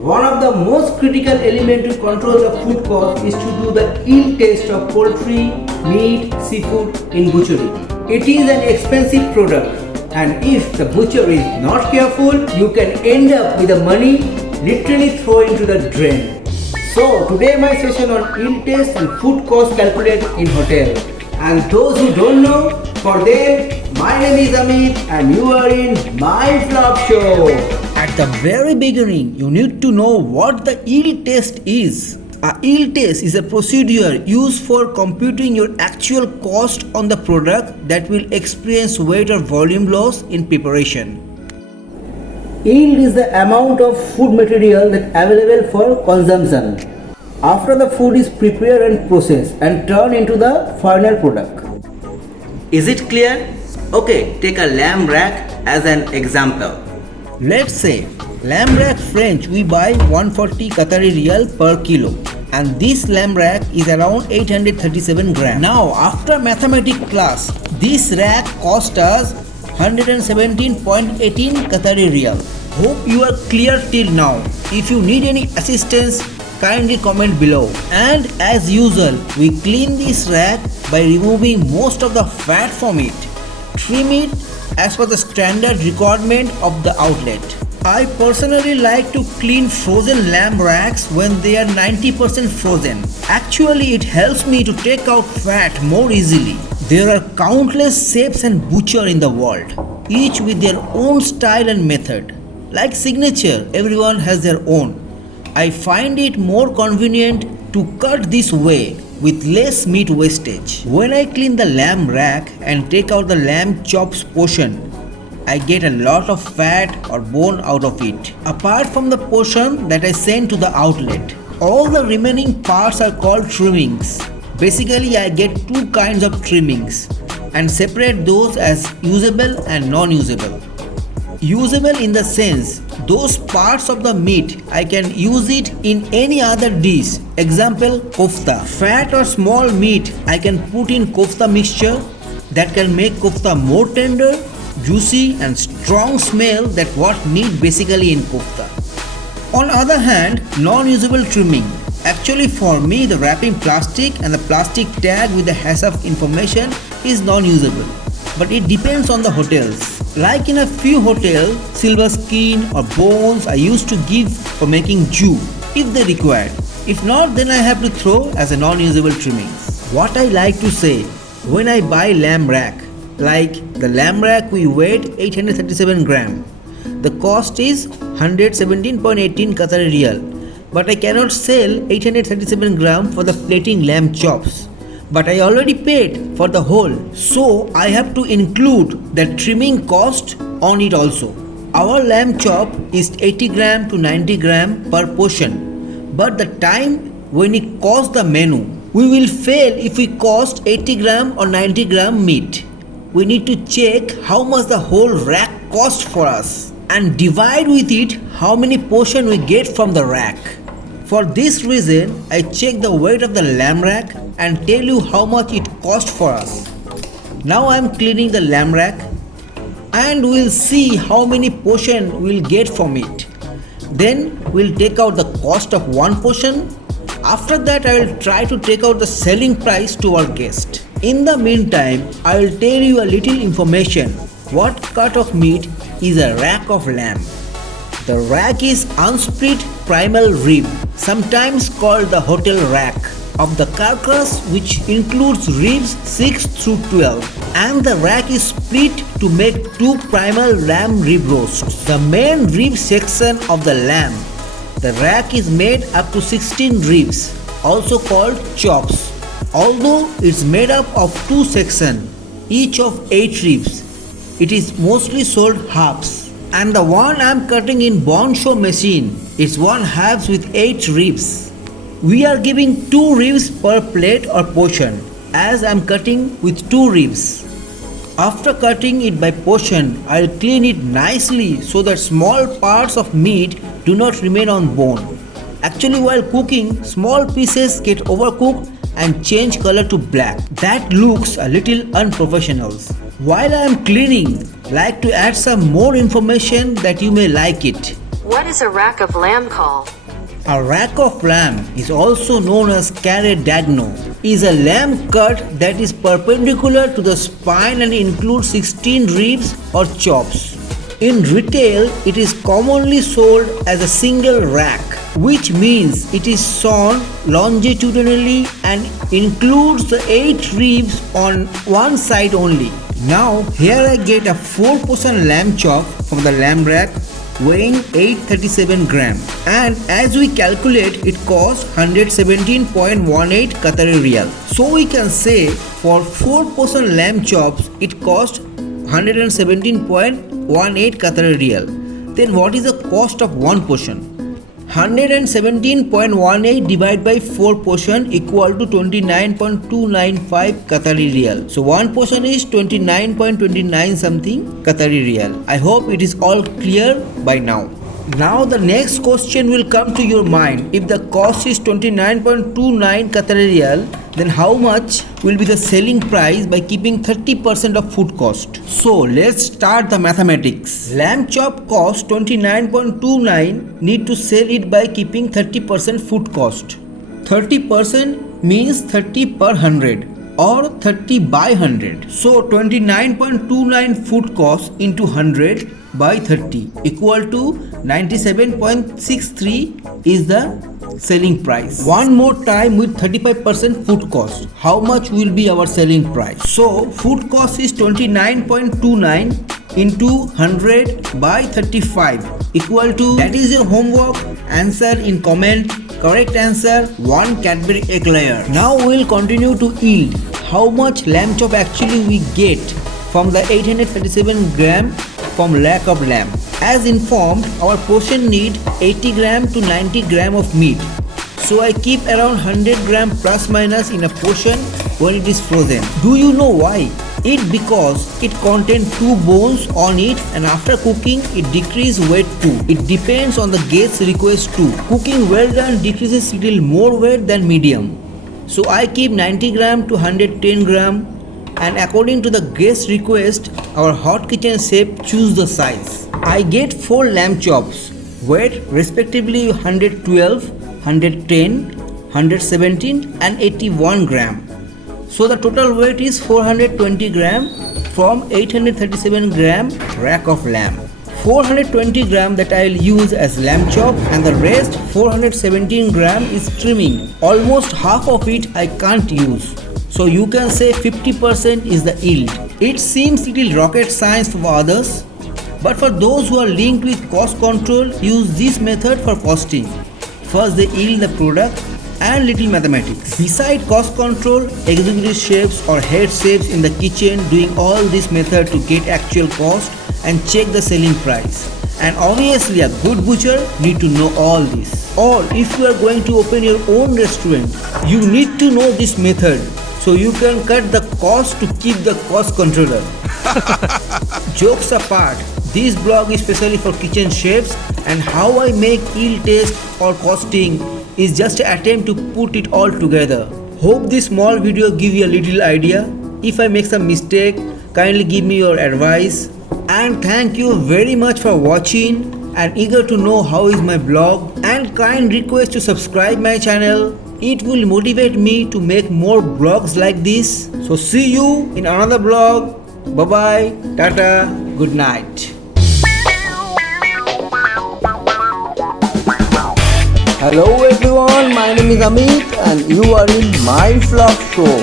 One of the most critical elements to control the food cost is to do the yield test of poultry, meat, seafood in butchery. It is an expensive product, and if the butcher is not careful, you can end up with the money literally thrown into the drain. So today my session on yield test and food cost calculated in hotel. And those who don't know, for them, my name is Amit and you are in my vlog show. At the very beginning, you need to know what the yield test is. A yield test is a procedure used for computing your actual cost on the product that will experience weight or volume loss in preparation. Yield is the amount of food material that is available for consumption after the food is prepared and processed and turned into the final product. Is it clear? Okay, take a lamb rack as an example. Let's say lamb rack French we buy 140 Qatari Riyal per kilo, and this lamb rack is around 837 grams. Now after mathematics class, this rack cost us 117.18 Qatari Riyal. Hope you are clear till now. If you need any assistance, kindly comment below. And as usual, we clean this rack by removing most of the fat from it. Trim it as per the standard requirement of the outlet. I personally like to clean frozen lamb racks when they are 90% frozen. Actually, it helps me to take out fat more easily. There are countless chefs and butchers in the world, each with their own style and method. Like signature, everyone has their own. I find it more convenient to cut this way with less meat wastage. When I clean the lamb rack and take out the lamb chops portion, I get a lot of fat or bone out of it, apart from the portion that I send to the outlet. All the remaining parts are called trimmings. Basically, I get two kinds of trimmings and separate those as usable and non-usable. Usable in the sense, those parts of the meat I can use it in any other dish. Example, kofta. Fat or small meat I can put in kofta mixture that can make kofta more tender, juicy and strong smell that what need basically in kofta. On other hand, non-usable trimming. Actually for me the wrapping plastic and the plastic tag with the hash of information is non-usable. But it depends on the hotels. Like in a few hotels, silver skin or bones I used to give for making jus if they required. If not, then I have to throw as a non-usable trimmings. What I like to say, when I buy lamb rack, like the lamb rack we weighed 837 gram, the cost is 117.18 Qatari Riyal. But I cannot sell 837 gram for the plating lamb chops. But I already paid for the whole, so I have to include the trimming cost on it also. Our lamb chop is 80 gram to 90 gram per portion, but the time when it costs the menu, we will fail if we cost 80 gram or 90 gram meat. We need to check how much the whole rack cost for us and divide with it how many portion we get from the rack. For this reason, I check the weight of the lamb rack and tell you how much it cost for us. Now I am cleaning the lamb rack and we'll see how many portion we'll get from it. Then we'll take out the cost of one portion. After that, I will try to take out the selling price to our guest. In the meantime, I will tell you a little information. What cut of meat is a rack of lamb? The rack is unsplit primal rib, sometimes called the hotel rack, of the carcass, which includes ribs 6 through 12, and the rack is split to make two primal lamb rib roasts. The main rib section of the lamb, the rack is made up to 16 ribs, also called chops. Although it's made up of two sections, each of 8 ribs, it is mostly sold halves. And the one I am cutting in bone show machine is one halves with 8 ribs. We are giving 2 ribs per plate or portion, as I am cutting with 2 ribs. After cutting it by portion, I will clean it nicely so that small parts of meat do not remain on bone. Actually, while cooking, small pieces get overcooked and change color to black. That looks a little unprofessional. While I am cleaning, like to add some more information that you may like it. What is a rack of lamb call? A rack of lamb is also known as carré d'agneau, is a lamb cut that is perpendicular to the spine and includes 16 ribs or chops. In retail, it is commonly sold as a single rack, which means it is sawn longitudinally and includes the 8 ribs on one side only. Now, here I get a 4-portion lamb chop from the lamb rack weighing 837 gram, and as we calculate it costs 117.18 Qatari riyal. So we can say for 4-portion lamb chops it costs 117.18 Qatari riyal. Then what is the cost of 1 portion? 117.18 divided by 4 portion equal to 29.295 Qatari riyal. So 1 portion is 29.29 something Qatari riyal. I hope it is all clear by now. Now the next question will come to your mind. If the cost is 29.29 Qatari riyal, then how much will be the selling price by keeping 30% of food cost? So let's start the mathematics. Lamb chop cost 29.29, need to sell it by keeping 30% food cost. 30% means 30 per 100 or 30 by 100. So 29.29 food cost into 100 by 30 equal to 97.63 is the selling price. One more time with 35% food cost. How much will be our selling price? So food cost is 29.29 into 100 by 35 equal to, that is your homework. Answer in comment. Correct answer, 1 Cadbury egg layer. Now we will continue to yield. How much lamb chop actually we get from the 837 gram from rack of lamb. As informed, our portion need 80 gram to 90 gram of meat. So I keep around 100 gram plus minus in a portion when it is frozen. Do you know why? It because it contains 2 bones on it, and after cooking it decreases weight too. It depends on the guest's request too. Cooking well done decreases little more weight than medium. So I keep 90 gram to 110 gram, and according to the guest request, our hot kitchen chef choose the size. I get 4 lamb chops, weight respectively 112, 110, 117 and 81 gram. So the total weight is 420 gram from 837 gram rack of lamb. 420 gram that I will use as lamb chop, and the rest 417 gram is trimming. Almost half of it I can't use. So you can say 50% is the yield. It seems little rocket science for others, but for those who are linked with cost control, use this method for costing. First they yield the product and little mathematics. Beside cost control, executive chefs or head chefs in the kitchen doing all this method to get actual cost and check the selling price. And obviously a good butcher need to know all this. Or if you are going to open your own restaurant, you need to know this method so you can cut the cost to keep the cost controller. Jokes apart, this blog is specially for kitchen chefs, and how I make yield test or costing is just an attempt to put it all together. Hope this small video give you a little idea. If I make some mistake, kindly give me your advice. And thank you very much for watching, and eager to know how is my blog, and kind request to subscribe my channel. It will motivate me to make more blogs like this. So see you in another blog. Bye bye, tata, good night. Hello everyone, my name is Amit and you are in my vlog show.